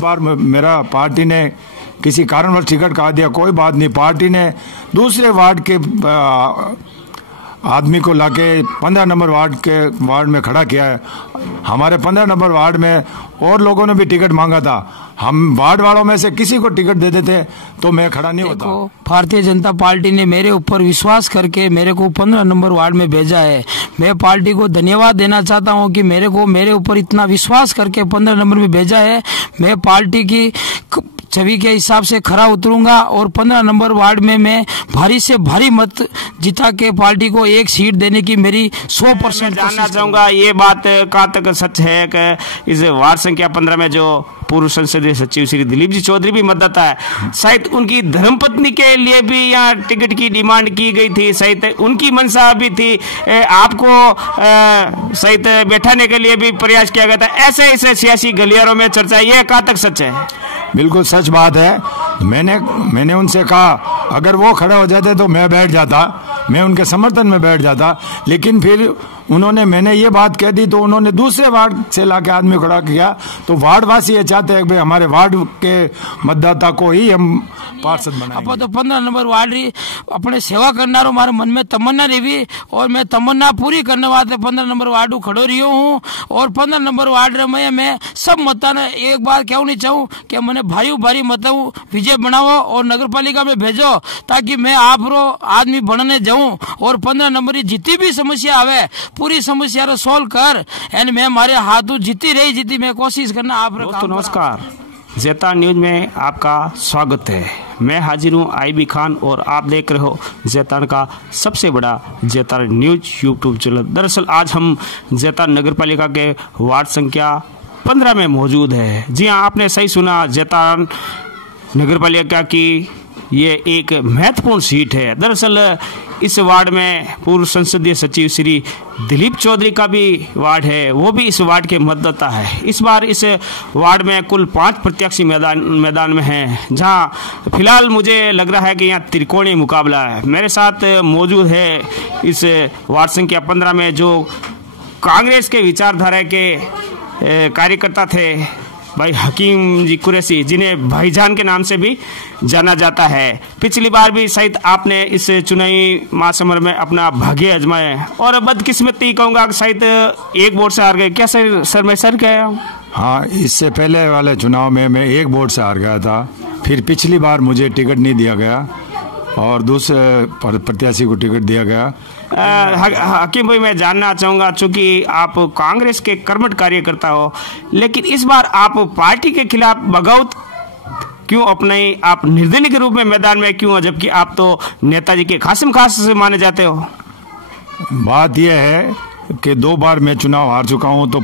बार मेरा पार्टी ने किसी कारणवश टिकट काट दिया, कोई बात नहीं, पार्टी ने दूसरे वार्ड के आदमी को लाके 15 नंबर वार्ड में खड़ा किया है। हमारे 15 नंबर वार्ड में और लोगों ने भी टिकट मांगा था, हम वार्ड वालों में से किसी को टिकट दे देते तो मैं खड़ा नहीं होता। भारतीय जनता पार्टी ने मेरे ऊपर विश्वास करके मेरे को 15 नंबर वार्ड में भेजा है। मैं पार्टी को धन्यवाद देना चाहता हूं कि मेरे ऊपर इतना विश्वास करके 15 नंबर में भेजा है। मैं पार्टी की छवि के हिसाब से खरा उतरूंगा और 15 नंबर वार्ड में मैं भारी से भारी मत जिता के पार्टी को एक सीट देने की मेरी 100% जानना चाहूंगा ये बात कहाँ तक सच है कि इस वार्ड संख्या 15 में जो पूर्व संसदीय सचिव श्री दिलीप जी चौधरी भी मतदाता है, शायद उनकी धर्मपत्नी के लिए भी यहाँ टिकट की डिमांड की गई थी, शायद उनकी मंशा भी थी, आपको शायद बैठाने के लिए भी प्रयास किया गया था। ऐसे सियासी गलियारों में चर्चा, ये कहाँ तक सच है? बिल्कुल सच बात है। मैंने उनसे कहा अगर वो खड़े हो जाते तो मैं बैठ जाता, मैं उनके समर्थन में बैठ जाता, लेकिन फिर मैंने ये बात कह दी तो उन्होंने दूसरे वार्ड से लाके आदमी खड़ा किया। तो वार्ड वासी ये चाहते हैं कि हमारे वार्ड के मतदाता को ही हम पार्षद बनाएंगे। अब तो 15 नंबर वार्ड रही अपने सेवा करना रो हमारे मन में तमन्ना रही और मैं तमन्ना पूरी करने वास्ते 15 नंबर वार्ड खड़ो रही हूँ। और 15 नंबर वार्ड में मैं सब मता ने एक बार क्यों नहीं चाहूँ कि मैंने भारी मता विजय बनाओ और नगर पालिका में भेजो ताकि मैं आप रो आदमी बनने जाऊं और 15 नंबर की जितनी भी समस्या आवे पूरी समस्या रो सोल्व कर एंड मैं हमारे हाथों जीती मैं कोशिश करना आप। तो नमस्कार, ज़ेतार न्यूज में आपका स्वागत है। मैं हाजिर हूँ IB खान और आप देख रहे हो ज़ेतार का सबसे बड़ा ज़ेतार न्यूज यूट्यूब चैनल। दरअसल आज हम ज़ेतार नगर पालिका के वार्ड संख्या 15 में मौजूद है। जी हाँ, आपने सही सुना, ज़ेतार नगर पालिका की ये एक महत्वपूर्ण सीट है। दरअसल इस वार्ड में पूर्व संसदीय सचिव श्री दिलीप चौधरी का भी वार्ड है, वो भी इस वार्ड के मतदाता है। इस बार इस वार्ड में कुल 5 प्रत्याशी मैदान में हैं, जहां फिलहाल मुझे लग रहा है कि यहाँ त्रिकोणीय मुकाबला है। मेरे साथ मौजूद है इस वार्ड संख्या 15 में जो कांग्रेस के विचारधारा के कार्यकर्ता थे भाई हकीम जी कुरैशी, जिन्हें भाईजान के नाम से भी जाना जाता है। पिछली बार भी शायद आपने इस चुनावी महासमर में अपना भाग्य आजमाया और बदकिस्मती कहूँगा शायद एक वोट से हार गए। क्या सर मैं सर गया हूँ? हाँ, इससे पहले वाले चुनाव में मैं 1 वोट से हार गया था। फिर पिछली बार मुझे टिकट नहीं दिया गया और दूसरे प्रत्याशी को टिकट दिया गया। हकीम भाई, मैं जानना चाहूँगा, चूंकि आप कांग्रेस के कर्मठ कार्यकर्ता हो, लेकिन इस बार आप पार्टी के खिलाफ बगावत क्यों अपनाई? आप निर्दलीय के रूप में मैदान में क्यों, जबकि आप तो नेताजी के खासिम खास से माने जाते हो? बात यह है कि 2 बार मैं चुनाव हार चुका हूँ, तो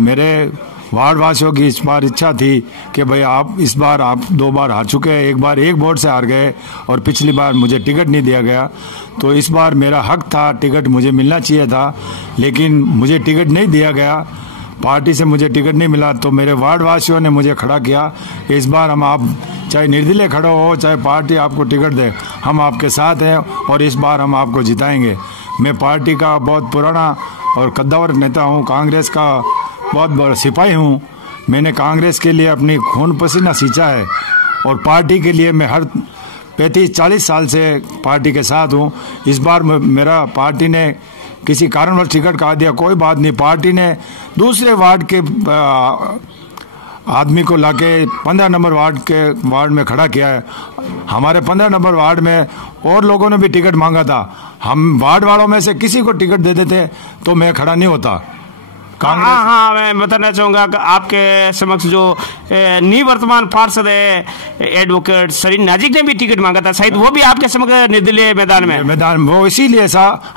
मेरे वार्ड वासियों की इस बार इच्छा थी कि भाई आप इस बार आप 2 बार हार चुके हैं, एक बार 1 वोट से हार गए और पिछली बार मुझे टिकट नहीं दिया गया। तो इस बार मेरा हक था, टिकट मुझे मिलना चाहिए था, लेकिन मुझे टिकट नहीं दिया गया, पार्टी से मुझे टिकट नहीं मिला। तो मेरे वार्ड वासियों ने मुझे खड़ा किया कि इस बार हम आप चाहे निर्दलीय खड़े हो चाहे पार्टी आपको टिकट दे, हम आपके साथ हैं और इस बार हम आपको जिताएंगे। मैं पार्टी का बहुत पुराना और कद्दावर नेता हूँ, कांग्रेस का बहुत बड़ा सिपाही हूँ। मैंने कांग्रेस के लिए अपनी खून पसीना सींचा है और पार्टी के लिए मैं हर 35-40 साल से पार्टी के साथ हूँ। इस बार मेरा पार्टी ने किसी कारणवश टिकट काट दिया, कोई बात नहीं, पार्टी ने दूसरे वार्ड के आदमी को लाके 15 नंबर वार्ड में खड़ा किया है। हमारे 15 नंबर वार्ड में और लोगों ने भी टिकट मांगा था, हम वार्ड वालों में से किसी को टिकट दे देते तो मैं खड़ा नहीं होता। हाँ, मैं बताना चाहूँगा कि आपके समक्ष जो निवर्तमान पार्षद है एडवोकेट सरीन नाजिक ने भी टिकट मांगा था, शायद वो भी आपके समक्ष निर्दलीय मैदान वो इसीलिए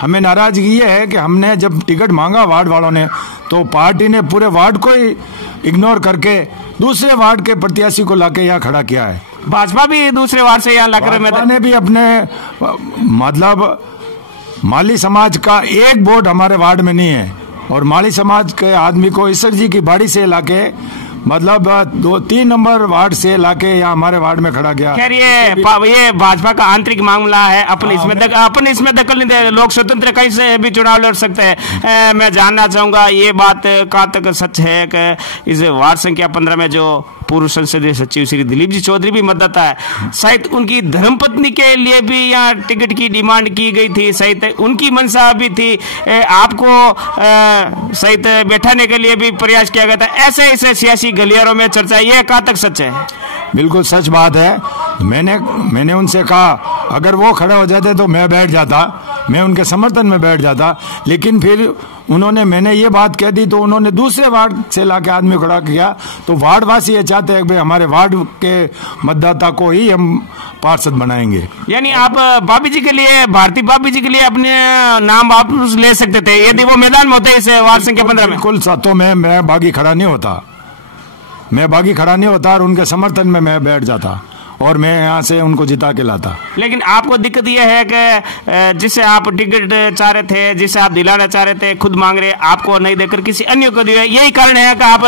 हमें नाराजगी ये है कि हमने जब टिकट मांगा वार्ड वालों ने तो पार्टी ने पूरे वार्ड को ही इग्नोर करके दूसरे वार्ड के प्रत्याशी को लाके यहाँ खड़ा किया है। भाजपा भी दूसरे वार्ड से यहाँ लाकर मैंने भी अपने मतलब माली समाज का 1 वोट हमारे वार्ड में नहीं है और माली समाज के आदमी को ईश्वर जी की बाड़ी से लाके मतलब 2-3 नंबर वार्ड से लाके यहाँ हमारे वार्ड में खड़ा गया। खैर ये भाजपा का आंतरिक मामला है, अपन इसमें दखल नहीं दे, लोग स्वतंत्र कहीं से भी चुनाव लड़ सकते हैं। मैं जानना चाहूंगा ये बात कहाँ तक सच है कि इस वार्ड संख्या 15 में जो पूर्व संसदीय सचिव श्री दिलीप जी चौधरी भी मतदाता है। शायद उनकी धर्मपत्नी के लिए भी यहाँ टिकट की डिमांड की गई थी, शायद उनकी मंशा भी थी, आपको शायद बैठाने के लिए भी प्रयास किया गया था। ऐसे सियासी गलियारों में चर्चा, यह कहाँ तक सच है? बिल्कुल सच बात है। मैंने उनसे कहा अगर वो खड़े हो जाते तो मैं बैठ जाता, मैं उनके समर्थन में बैठ जाता, लेकिन फिर मैंने ये बात कह दी तो उन्होंने दूसरे वार्ड से लाके आदमी खड़ा किया। तो वार्डवासी ये चाहते हैं कि भाई हमारे वार्ड के मतदाता को ही हम पार्षद बनाएंगे। यानी आप बाबी जी के लिए, भारती बाबी जी के लिए अपने नाम वापस ले सकते थे यदि वो मैदान में होते इस वार्ड संख्या 15 में? बिल्कुल तो मैं बागी खड़ा नहीं होता, मैं बागी खड़ा नहीं होता और उनके समर्थन में मैं बैठ जाता और मैं यहाँ से उनको जिता के लाता। लेकिन आपको दिक्कत यह है कि जिसे आप टिकट चाह रहे थे, जिसे आप दिलाना चाह रहे थे, खुद मांग रहे, आपको नहीं देकर किसी अन्य को दिया, यही कारण है कि आप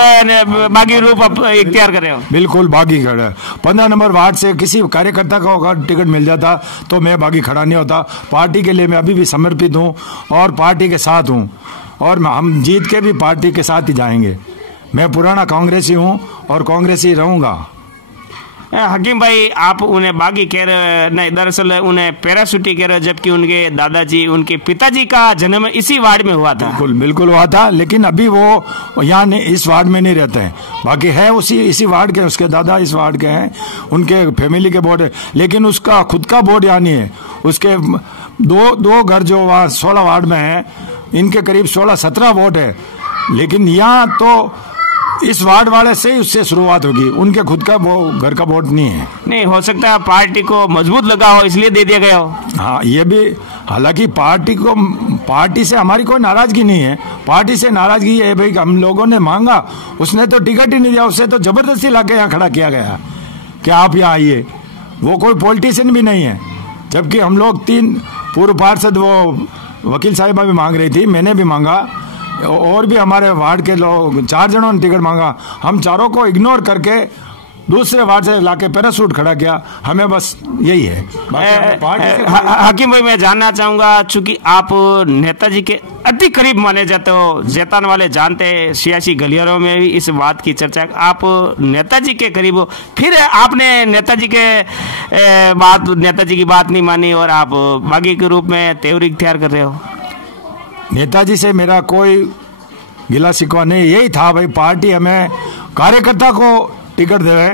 बागी रूप इख्तियार कर रहे हो? बिल्कुल बागी खड़ा। 15 नंबर वार्ड से किसी कार्यकर्ता को अगर टिकट मिल जाता तो मैं बागी खड़ा नहीं होता। पार्टी के लिए मैं अभी भी समर्पित हूँ और पार्टी के साथ हूँ और हम जीत के भी पार्टी के साथ ही जाएंगे। मैं पुराना कांग्रेसी हूँ और कांग्रेसी रहूंगा। हकीम भाई, आप उन्हें बागी कह रहे, नहीं दरअसल उन्हें पैराशूटी कह रहे, जबकि उनके दादाजी, उनके पिताजी का जन्म इसी वार्ड में हुआ था। बिल्कुल हुआ था, लेकिन अभी वो यहाँ इस वार्ड में नहीं रहते हैं। बाकी है इसी वार्ड के, उसके दादा इस वार्ड के हैं, उनके फैमिली के बोर्ड है, लेकिन उसका खुद का बोर्ड यहाँ नहीं है। उसके दो घर जो वहाँ 16 वार्ड में है, इनके करीब 16-17 वोट है, लेकिन यहाँ तो इस वार्ड वाले से ही उससे शुरुआत होगी, उनके खुद का वो घर का वोट नहीं है। नहीं हो सकता है पार्टी को मजबूत लगा हो इसलिए दे दिया गया हो। हाँ ये भी, हालांकि पार्टी से हमारी कोई नाराजगी नहीं है। पार्टी से नाराजगी है भाई हम लोगों ने मांगा, उसने तो टिकट ही नहीं दिया, उससे तो जबरदस्ती लाके यहाँ खड़ा किया गया कि आप यहाँ आइए। वो कोई पॉलिटिशियन भी नहीं है, जबकि हम लोग 3 पूर्व पार्षद, वो वकील साहिबा भी मांग रही थी, मैंने भी मांगा और भी हमारे वार्ड के लोग 4 जनों ने टिकट मांगा। हम चारों को इग्नोर करके दूसरे वार्ड से लाके पैराशूट खड़ा किया। हमें बस यही है। हकीम भाई, मैं जानना चाहूंगा, चूंकि आप नेताजी के अति करीब माने जाते हो, जैतान वाले जानते हैं, सियासी गलियारों में भी इस बात की चर्चा है, आप नेताजी के करीब हो, फिर आपने नेताजी की बात नहीं मानी और आप बागी के रूप में तेवर इख्तियार कर रहे हो? नेताजी से मेरा कोई गिला शिकवा नहीं, यही था भाई पार्टी हमें कार्यकर्ता को टिकट दे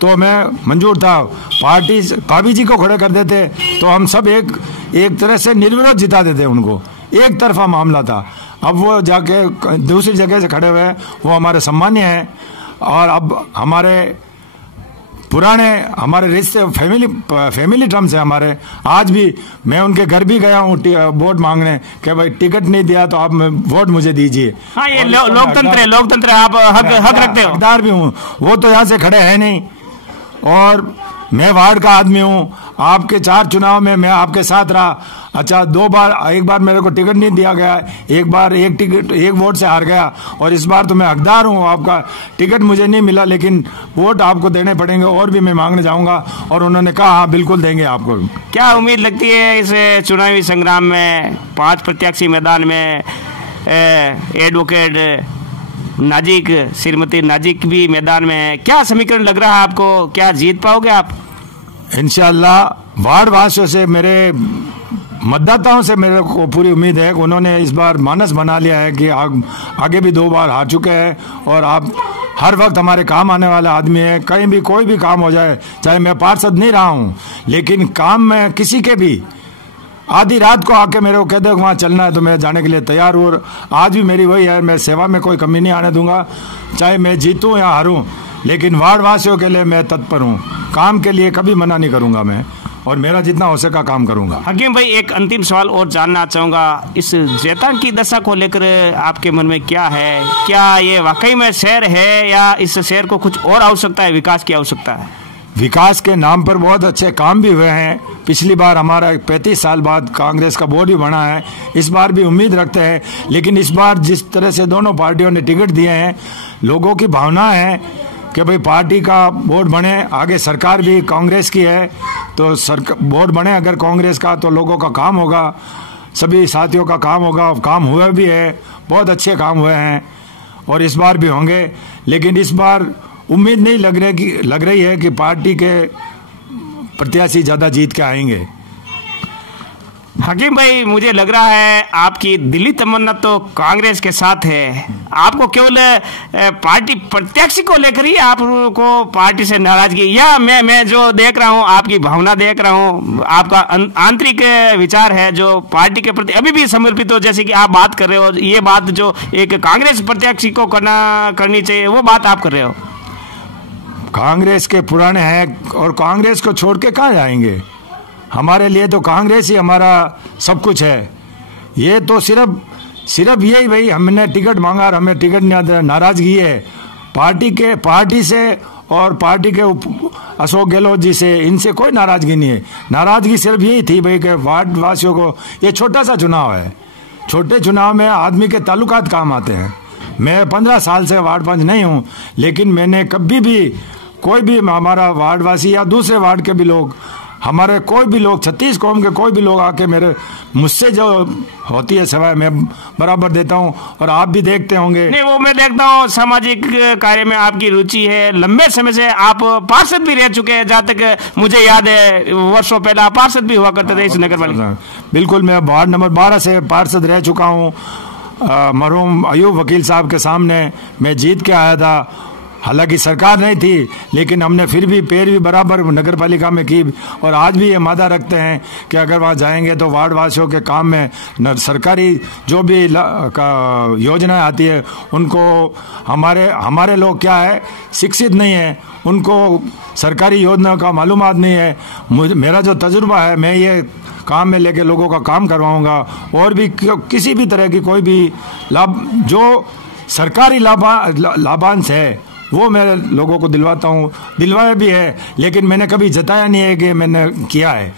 तो हमें मंजूर था। पार्टी बाबी जी को खड़े कर देते तो हम सब एक तरह से निर्विरोध जिता देते उनको। एक तरफा मामला था। अब वो जाके दूसरी जगह से खड़े हुए, वो हमारे सम्मान्य हैं और अब हमारे रिश्ते फैमिली टर्म्स है हमारे। आज भी मैं उनके घर भी गया हूँ वोट मांगने कि भाई टिकट नहीं दिया तो आप वोट मुझे दीजिए। हाँ, ये लोकतंत्र है, आप हक रखते हो। हकदार भी हूँ, वो तो यहाँ से खड़े हैं नहीं और मैं वार्ड का आदमी हूँ। आपके 4 चुनाव में मैं आपके साथ रहा। अच्छा, एक बार मेरे को टिकट नहीं दिया गया, एक बार एक वोट से हार गया और इस बार तो मैं हकदार हूँ। आपका टिकट मुझे नहीं मिला लेकिन वोट आपको देने पड़ेंगे और भी मैं मांगने जाऊंगा। और उन्होंने कहा हाँ बिल्कुल देंगे आपको। क्या उम्मीद लगती है इस चुनावी संग्राम में? 5 प्रत्याशी मैदान में, एडवोकेट नाजिक, श्रीमती नाजिक भी मैदान में है, क्या समीकरण लग रहा है आपको? क्या जीत पाओगे आप? इंशाल्लाह वार्ड वासियों से, मेरे मतदाताओं से मेरे को पूरी उम्मीद है कि उन्होंने इस बार मानस बना लिया है कि आगे भी 2 बार हार चुके हैं और आप हर वक्त हमारे काम आने वाला आदमी है। कहीं भी कोई भी काम हो जाए, चाहे मैं पार्षद नहीं रहा हूँ लेकिन काम में किसी के भी आधी रात को आके मेरे को कह दो वहाँ चलना है तो मैं जाने के लिए तैयार हूँ। आज भी मेरी वही है, मैं सेवा में कोई कमी नहीं आने दूंगा, चाहे मैं जीतूँ या हारूँ, लेकिन वार्ड वासियों के लिए मैं तत्पर हूँ। काम के लिए कभी मना नहीं करूंगा मैं और मेरा जितना हो सका काम करूंगा। हकीम भाई, एक अंतिम सवाल और जानना चाहूंगा, इस जैतान की दशा को लेकर आपके मन में क्या है? क्या ये वाकई में शहर है या इस शहर को कुछ और आवश्यकता है, विकास की आवश्यकता है? विकास के नाम पर बहुत अच्छे काम भी हुए हैं। पिछली बार हमारा 35 साल बाद कांग्रेस का बोर्ड भी बना है, इस बार भी उम्मीद रखते हैं। लेकिन इस बार जिस तरह से दोनों पार्टियों ने टिकट दिए हैं, लोगों की भावना है कि भाई पार्टी का बोर्ड बने, आगे सरकार भी कांग्रेस की है तो बोर्ड बने अगर कांग्रेस का तो लोगों का काम होगा, सभी साथियों का काम होगा। काम हुए भी है, बहुत अच्छे काम हुए हैं और इस बार भी होंगे। लेकिन इस बार उम्मीद नहीं लग रही है कि पार्टी के प्रत्याशी ज्यादा जीत के आएंगे। हकीम भाई, मुझे लग रहा है आपकी दिल्ली तमन्ना तो कांग्रेस के साथ है। आपको केवल पार्टी प्रत्याशी को लेकर ही आपको पार्टी से नाराजगी, या मैं जो देख रहा हूं, आपकी भावना देख रहा हूं, आपका आंतरिक विचार है जो पार्टी के प्रति अभी भी समर्पित हो, जैसे कि आप बात कर रहे हो, ये बात जो एक कांग्रेस प्रत्याशी को करनी चाहिए वो बात आप कर रहे हो। कांग्रेस के पुराने हैं और कांग्रेस को छोड़ के कहाँ जाएंगे? हमारे लिए तो कांग्रेस ही हमारा सब कुछ है। ये तो सिर्फ यही भाई, हमने टिकट मांगा और हमें टिकट नाराजगी है पार्टी से और पार्टी के अशोक गहलोत जी से, इनसे कोई नाराजगी नहीं है। नाराजगी सिर्फ यही थी भाई कि वार्ड वासियों को, ये छोटा सा चुनाव है, छोटे चुनाव में आदमी के ताल्लुकात काम आते हैं। मैं 15 साल से वार्ड पंच नहीं हूँ, लेकिन मैंने कभी भी कोई भी हमारा वार्ड वासी या दूसरे वार्ड के भी लोग, हमारे कोई भी लोग, 36 कौम के कोई भी लोग आके मुझसे जो होती है सेवा मैं बराबर देता हूं, और आप भी देखते होंगे। नहीं, वो मैं देखता हूं, सामाजिक कार्य में आपकी रुचि है, लंबे समय से आप पार्षद भी रह चुके हैं, जहाँ तक मुझे याद है वर्षों पहले आप पार्षद भी हुआ करते थे इस नगर पालिका। बिल्कुल, मैं वार्ड नंबर 12 से पार्षद रह चुका हूँ। मरहूम अयूब वकील साहब के सामने मैं जीत के आया था। हालांकि सरकार नहीं थी, लेकिन हमने फिर भी पैरवी बराबर नगर पालिका में की, और आज भी ये मादा रखते हैं कि अगर वहाँ जाएंगे तो वार्ड वासियों के काम में सरकारी जो भी योजनाएं आती है उनको, हमारे लोग क्या है, शिक्षित नहीं है, उनको सरकारी योजनाओं का मालूमात नहीं है। मेरा जो तजुर्बा है, मैं ये काम में लेके लोगों का काम करवाऊंगा, और भी किसी भी तरह की कोई भी लाभ जो सरकारी लाभांश है वो मैं लोगों को दिलवाता हूँ, दिलवाया भी है, लेकिन मैंने कभी जताया नहीं है कि मैंने किया है।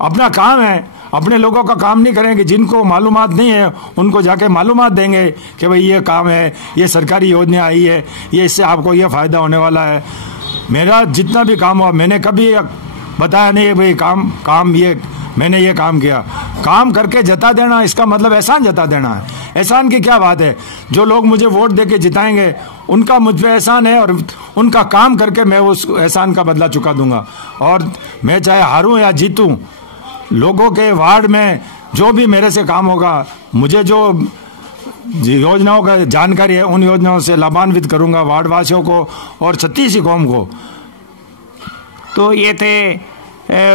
अपना काम है, अपने लोगों का काम नहीं करेंगे। जिनको मालूमात नहीं है उनको जाके मालूमात देंगे कि भाई ये काम है, ये सरकारी योजना आई है, ये इससे आपको ये फ़ायदा होने वाला है। मेरा जितना भी काम हुआ मैंने कभी बताया नहीं है भाई काम ये मैंने ये काम किया। काम करके जता देना, इसका मतलब एहसान जता देना है। एहसान की क्या बात है? जो लोग मुझे वोट देके जिताएंगे उनका मुझ पे एहसान है, और उनका काम करके मैं उस एहसान का बदला चुका दूंगा। और मैं चाहे हारूं या जीतूं, लोगों के वार्ड में जो भी मेरे से काम होगा, मुझे जो योजनाओं का जानकारी है उन योजनाओं से लाभान्वित करूंगा वार्ड वासियों को और 36 कौम को। तो ये थे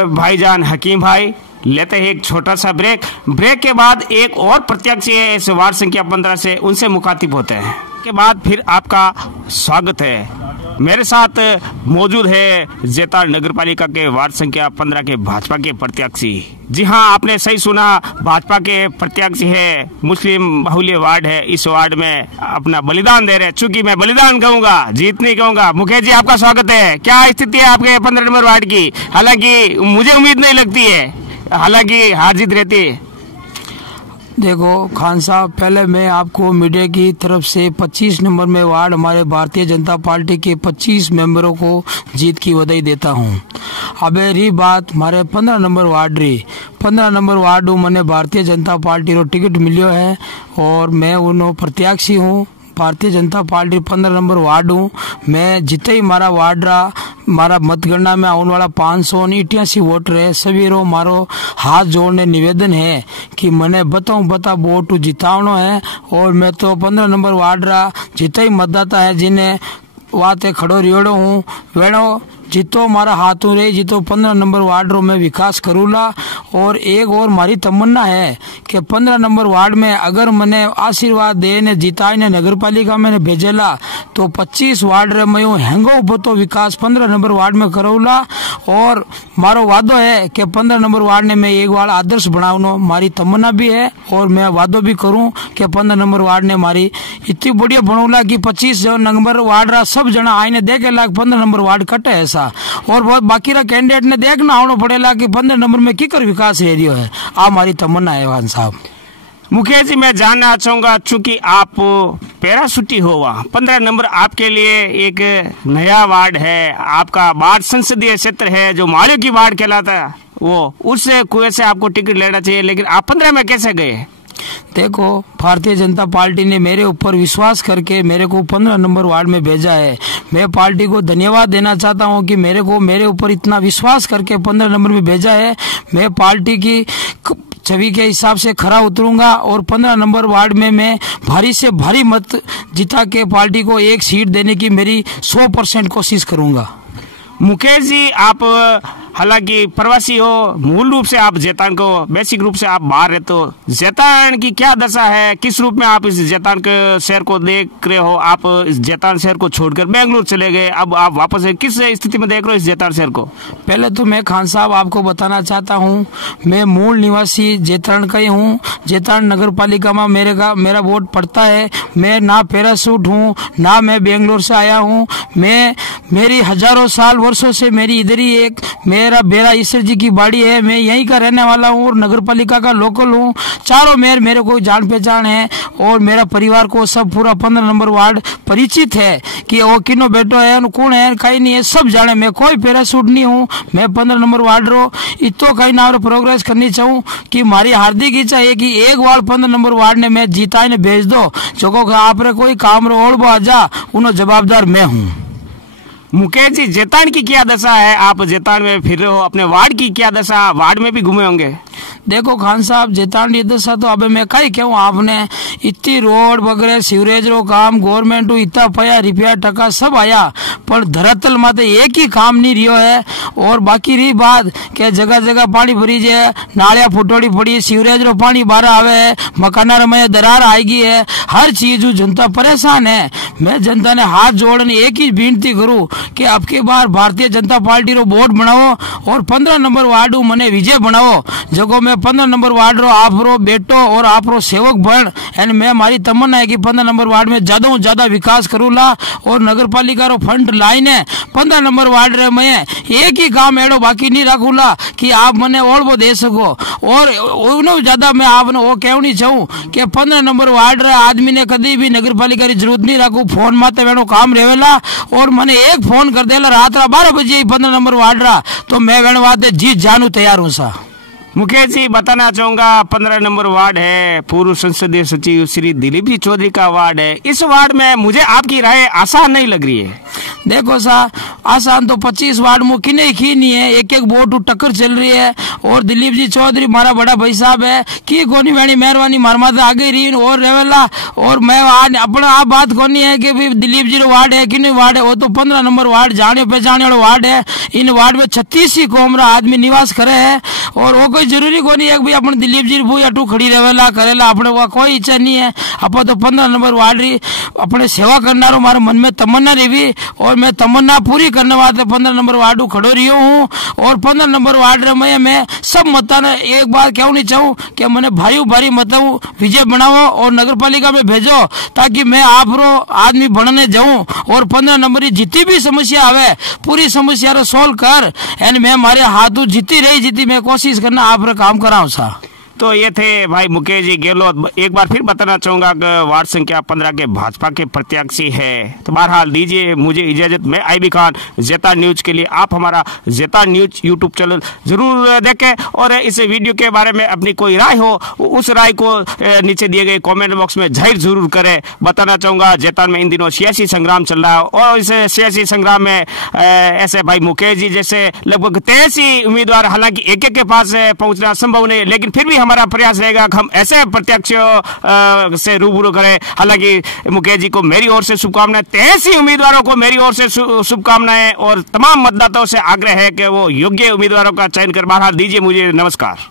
भाईजान हकीम भाई। लेते हैं एक छोटा सा ब्रेक के बाद एक और प्रत्याशी है इस वार्ड संख्या 15 से, उनसे मुखातिब होते हैं। के बाद फिर आपका स्वागत है। मेरे साथ मौजूद है जैतारण नगर पालिका के वार्ड संख्या 15 के भाजपा के प्रत्याशी। जी हाँ, आपने सही सुना, भाजपा के प्रत्याशी है। मुस्लिम बाहुल्य वार्ड है, इस वार्ड में अपना बलिदान दे रहे हैं। चूंकि मैं बलिदान कहूंगा, जीत नहीं कहूंगा। मुखिया जी, आपका स्वागत है। क्या स्थिति है आपके 15 नंबर वार्ड की? हालांकि मुझे उम्मीद नहीं लगती है, हालांकि हार जीत रहती है। देखो खान साहब, पहले मैं आपको मीडिया की तरफ से 25 नंबर में वार्ड हमारे भारतीय जनता पार्टी के 25 मेंबरों को जीत की बधाई देता हूं। अब रही बात हमारे 15 नंबर वार्ड री, 15 नंबर वार्ड मैंने भारतीय जनता पार्टी रो टिकट मिलियो है और मैं उन्होंने प्रत्याशी हूँ Bharatiya Janata party 15 number ward हूँ। मैं जितने ही मारा वार्ड रहा, मारा मतगणना में आने वाला 588 वोट रहे, सभी रो मारो हाथ जोड़ने निवेदन है कि मैंने बता वोट जितावनो है। और मैं तो 15 नंबर वार्ड रहा, जितने ही मतदाता है जिन्हें वाते खड़ो रियोड़ो हूँ, वेणो जितो मारा हाथों रे, जितो 15 नंबर वार्ड रो मैं विकास करूला। और एक और मारी तमन्ना है कि 15 नंबर वार्ड में अगर मैंने आशीर्वाद दे ने जिताई ने नगर पालिका में भेजेला तो 25 वार्ड रे मैं हैंगो बतो विकास 15 नंबर वार्ड में करूला। और मारो वादो है कि 15 नंबर वार्ड ने मैं एक बार आदर्श बनावनो, मारी तमन्ना भी है। और मैं वादो भी करूं कि 15 नंबर वार्ड ने मारी इतनी बढ़िया बनौला कि 25 नंबर वार्ड रा सब जना आईने देखे लाग 15 नंबर वार्ड कटे ऐसा। और बहुत बाकी रा कैंडिडेट ने देखना आवनो पड़ेला कि 15 नंबर में किकर विकास रह रही है। आ हमारी तमन्ना है खान साहब। मुखिया जी, मैं जानना चाहूंगा, चूंकि आप पैराशूटी हो, वहाँ 15 नंबर आपके लिए एक नया वार्ड है, आपका वार्ड संसदीय क्षेत्र है जो मालियों की वार्ड कहलाता है, वो उस कुएं से आपको टिकट लेना चाहिए, लेकिन आप 15 में कैसे गए? देखो, भारतीय जनता पार्टी ने मेरे ऊपर विश्वास करके मेरे को 15 नंबर वार्ड में भेजा है। मैं पार्टी को धन्यवाद देना चाहता हूं कि मेरे ऊपर इतना विश्वास करके 15 नंबर में भेजा है। मैं पार्टी की छवि के हिसाब से खरा उतरूंगा और 15 नंबर वार्ड में मैं भारी से भारी मत जिता के पार्टी को एक सीट देने की मेरी 100% कोशिश करूंगा। मुकेश जी, आप हालांकि प्रवासी हो, मूल रूप से आप जैतान को बेसिक रूप से आप बाहर रहते हो। जैतान की क्या दशा है, किस रूप में आप इस जैतान के शहर को देख रहे हो? आप इस जैतान शहर को छोड़कर बेंगलुरु चले गए, अब आप वापस किस स्थिति में देख रहे हो इस जैतान शहर को? पहले तो मैं खान साहब आपको बताना चाहता हूँ, मैं मूल निवासी जैतान का ही हूँ। जैतान नगर पालिका में मेरा वोट पड़ता है। मैं ना पैरासूट हूँ, ना मैं बेंगलोर से आया हूँ। मेरी हजारों साल वर्षों से मेरी इधर ही एक मेरा बेरा ईश्वर जी की बाड़ी है। मैं यहीं का रहने वाला हूँ और नगर पालिका का लोकल हूँ। चारों मेयर मेरे को जान पहचान है और मेरा परिवार को सब पूरा 15 नंबर वार्ड परिचित है कि वो किनो बेटो है, कौन है, कहीं नहीं है, सब जाने। मैं कोई पैरासूट नहीं हूँ, मैं 15 नंबर वार्ड रो इतो कहीं ना प्रोग्रेस करनी चाहूँ कि मारी हार्दिक इच्छा है कि एक बार 15 नंबर वार्ड ने मैं जीता ने भेज दो, जो आप कोई काम रो ओढ़ आ जा, उन्होंने जवाबदार मैं हूँ। मुकेश जी, जैतान की क्या दशा है? आप जैतान में फिर रहे हो, अपने वार्ड की क्या दशा, वार्ड में भी घूमे होंगे? देखो खान साहब, जैतान की दशा तो अब मैं कहीं कहूँ, आपने इतनी रोड वगैरह सीवरेज रो काम गवर्नमेंट इतना पया रुपया टका सब आया, पर धरातल माते एक ही काम नहीं रियो है। और बाकी रही बात के जगह जगह पानी भरी जाए, नालिया फुटोड़ी पड़ी, सीवरेज रो पानी बाहर आवे है, मकाना में दरार आएगी है, हर चीज जनता परेशान है। मैं जनता ने हाथ जोड़ने एक ही विनती करूँ कि आपके बार भारतीय जनता पार्टी रो वोट बनाओ और 15 नंबर वार्ड मने विजय बनाओ। जगो मैं 15 नंबर वार्ड रो आप रो बेटो और आप रो सेवक बन एंड मैं हमारी तमन्ना है कि 15 नंबर वार्ड में ज्यादा विकास करूला और नगर पालिका रो फंड लाइन है 15 नंबर वार्ड रे मैं एक ही काम एड़ो बाकी नहीं रखूला कि आप मने और वो दे सको। और उन्होंने ज्यादा मैं आपने वो कहनी चाहूँ कि 15 नंबर वार्ड रे आदमी ने कभी भी नगर पालिका की जरूरत नहीं रखू, फोन माते वेणो काम रेवेला और मने एक फोन कर देला रात 12 बजे 15 नंबर वार्ड रहा तो मैं वेण वाते जीत जानू तैयार हूँ सा। मुकेश जी, बताना चाहूंगा 15 नंबर वार्ड है, पूर्व संसदीय सचिव श्री दिलीप जी चौधरी का वार्ड है। इस वार्ड में मुझे आपकी राय आसान नहीं लग रही है। देखो सा, आसान तो 25 वार्ड में किने की नहीं है, एक एक वोट टक्कर चल रही है। और दिलीप जी चौधरी हमारा बड़ा भाई साहब है कि कोनी वेणी मेहरबानी मारमाते आगे रही और रेवेला। और मैं अपना आप बात कोनी है कि भाई दिलीप जी वार्ड है कि नहीं वार्ड है, वो तो 15 नंबर वार्ड जाने पहचाने वाला वार्ड है। इन वार्ड में 36 ही कोमरा आदमी निवास करे है और वो कोई जरूरी कोनी है कि अपने दिलीप जी भू अटू खड़ी रेवेला करेला, अपने वो कोई इच्छा नहीं है। अपन तो 15 नंबर वार्ड रही अपने सेवा करना हमारे मन में तमन्ना रही और मैं तमन्ना पूरी करने वास्ते 15 नंबर वार्ड खड़ो रही हूँ। और 15 नंबर वार्ड में मैं सब मता ने एक बार क्यों नहीं चाहूँ कि मैंने भारी मत विजय बनाओ और नगर पालिका में भेजो ताकि मैं आप रो आदमी बनने जाऊं और 15 नंबर की जितनी भी समस्या आवे पूरी समस्या रो सोल्व कर एंड मैं हमारे हाथों जीती मैं कोशिश करना आप रो काम कराऊं सा। तो ये थे भाई मुकेश जी गहलोत। एक बार फिर बताना चाहूंगा कि वार्ड संख्या 15 के भाजपा के प्रत्याशी है। तो बहरहाल दीजिए मुझे इजाजत, मैं आईबी खान जैतान न्यूज के लिए। आप हमारा जैतान न्यूज यूट्यूब चैनल जरूर देखें और इस वीडियो के बारे में अपनी कोई राय हो उस राय को नीचे दिए गए कॉमेंट बॉक्स में जाहिर जरूर करें। बताना चाहूंगा जैतान में इन दिनों सियासी संग्राम चल रहा है और इस सियासी संग्राम में ऐसे भाई मुकेश जी जैसे लगभग 83 उम्मीदवार, हालांकि एक के पास पहुंचना संभव नहीं, लेकिन फिर भी हमारा प्रयास रहेगा कि हम ऐसे प्रत्याशियों से रूबरू करें। हालांकि मुकेश जी को मेरी ओर से शुभकामनाएं, 83 उम्मीदवारों को मेरी ओर से शुभकामनाएं और तमाम मतदाताओं से आग्रह है कि वो योग्य उम्मीदवारों का चयन कर। बहरहाल दीजिए मुझे नमस्कार।